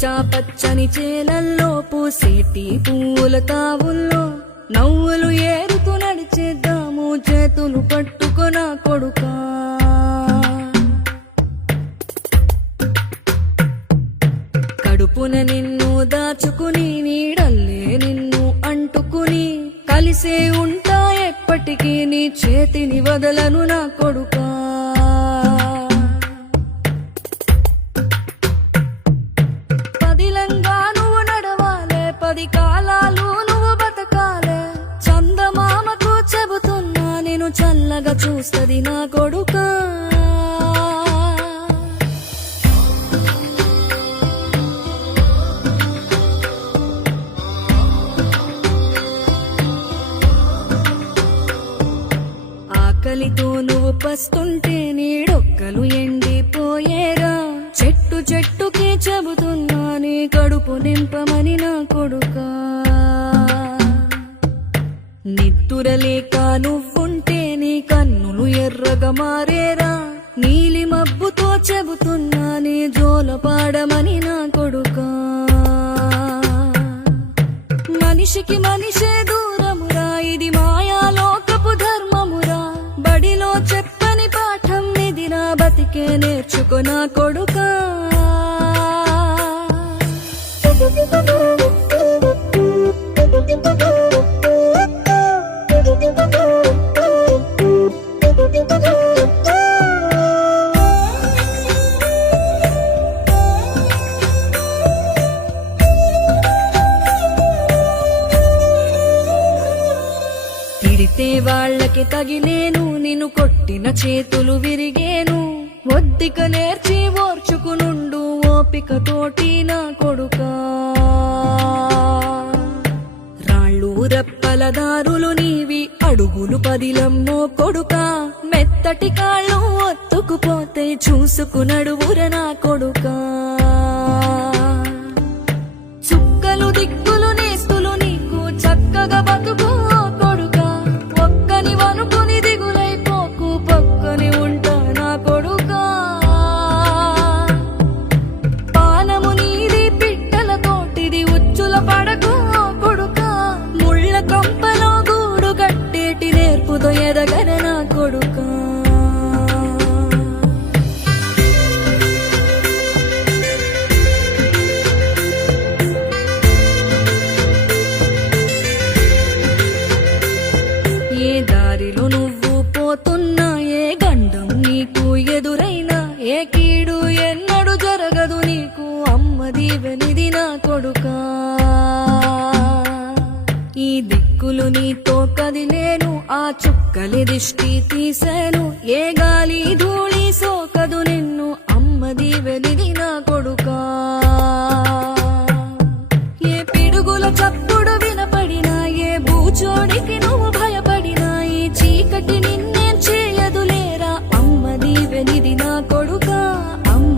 పచ్చా పచ్చని చేలల్లో పూసేటి పూల తావుల్లో నవ్వులు ఏరుతూ నడిచేద్దాము చేతులు పట్టుకొన కొడుకా. కడుపున నిన్ను దాచుకుని నీడల్లే నిన్ను అంటుకుని కలిసే ఉంటా ఎప్పటికీ నీ చేతిని వదలను నా కొడుకా. పదిలంగా నువ్వు నడవాలే, 10 కాలాలు నువ్వు బతకాలే. చందమామకు చెబుతున్నా నేను చల్లగా చూస్తది నా కొడుకా. ఆకలితో నువ్వు పస్తుంటే నీడొక్కలు ఎండిపోయేరా. చెట్టు చెట్టుకి చెబుతున్నా నీ కడుపు నింపమని నా కొడుకా. నిద్దురలేక నువ్వుంటే నీ కన్నులు ఎర్రగా మారేరా. నీలి మబ్బుతో చెబుతున్నా నీ జోల పాడమని నా కొడుకా. మనిషికి మనిషే దూరమురా, ఇది మాయాలోకపు ధర్మమురా. బడిలో చెప్పని పాఠం ఇది నా బతికే నేర్చుకో నా కొడుకా. తిడితే వాళ్ళకి తగిలేను, నిన్ను కొట్టిన చేతులు విరిగేను. ఒద్దిక నేర్చి ఓర్చుకునుండు ఓపిక తోటి నా కొడుకా. రాళ్ళు రప్పల దారులు నీవి, అడుగులు పదిలమ్మో కొడుకా. మెత్తటి కాళ్ళు ఒత్తుకుపోతే చూసుకునడువుర నా కొడుకా. చుక్కలు దిక్కులు నేస్తులు నీకు చక్కగా బతుకు కొడుకా. ఒక్కని వనుకుని దిగులైపోకు, పక్కని ఉంటా నా కొడుకా. పానము నీది పిట్టల తోటిది, ఉచ్చుల పడకు కొడుకా. ముళ్ళ కంపలో గూడు కట్టేటి నేర్పుతో ఎదగర నా కొడుకా. ఏ దారిలో నువ్వు పోతున్నా, ఏ గండం నీకు ఎదురైనా, ఏ కీడు ఎన్నడు జరగదు నీకు అమ్మ దీవెనిది నా కొడుకా. ఈ దిక్కులు నీతో కదిలేను, ఆ చుక్కలి దిష్టి తీశాను. ఏ గాలి